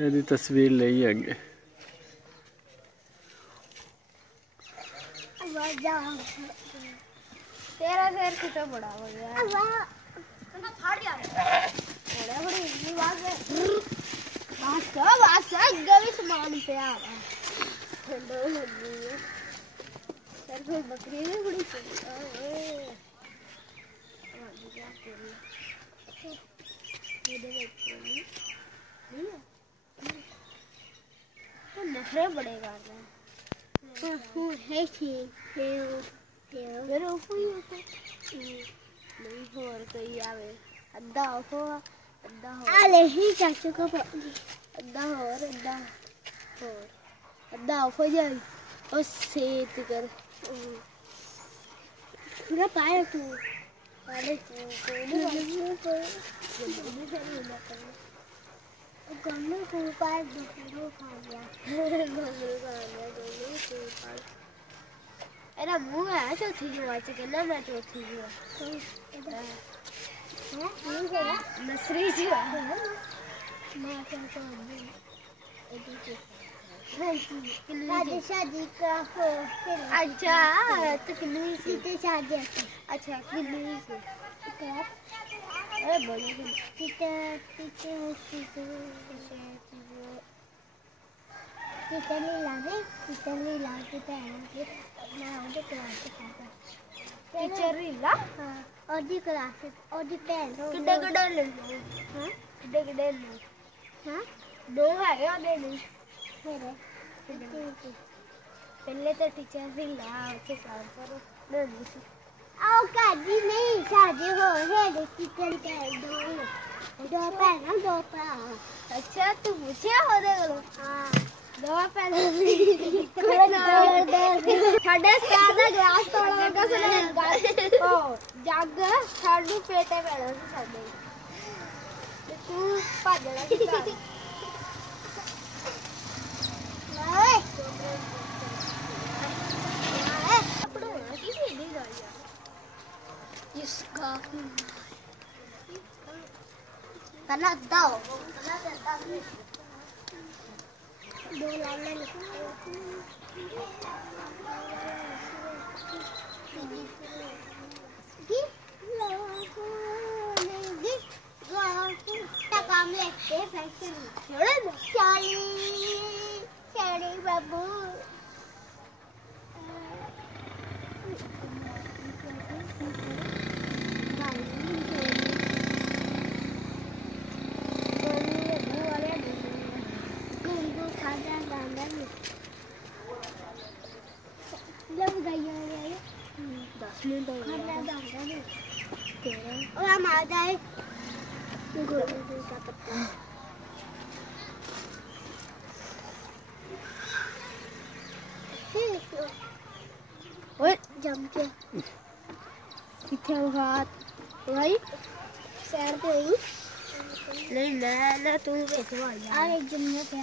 यदि तस्वीर ले अगे तेरा शेर कितना बड़ा हो गया ना फाड़ यार बड़ा बड़ी इतनी बात है बस गवी सामान पे आ रहा ठंडो लग गई है सर पे बकरी भी बड़ी तो नखरे बड़े कर रहे हैं है ठीक फिर ऊपर ही होता नहीं और कोई आवे अद्धा हो अद्धा हो आले ही चाचू को अद्धा और अद्धा हो जाए और सेट कर पूरा पाया तू अरे तू गन्ने को पाया दो खा गया एरा मुंह है चौथी जो आज के ना मैं चौथी जो नसरी जो मैं तो शादी का हो अच्छा तो किन्नी सी शादी अच्छा किन्नी सी अरे बोलो कितनी लागे पहन के मैं उधर क्लास से खाता टीचर रीला हां और दी क्लास और दी पहन किड्डे ले हां किड्डे ले हां दो है या दे नहीं मेरे पहले तो टीचर रीला अच्छे साल पर नहीं आओ काजी नहीं शादी हो है टीचर पहन दो पहन अच्छा तू पूछे हो दे हां दवा पहले साढ़े स्टार का ग्लास तोड़ने का सुने ओ जग साडू पेटे पहले साडे तू पागल है ओए अपड़ो की नहीं गाया इसका कना दाओ दो लाइन लिखो काम लेते फैशन चली बाबू और हम आ जाए गोलू का पत्ता ओए जम के किथे हाथ भाई सैर पे नहीं मैं ना तू बेचवा यार एक जम पे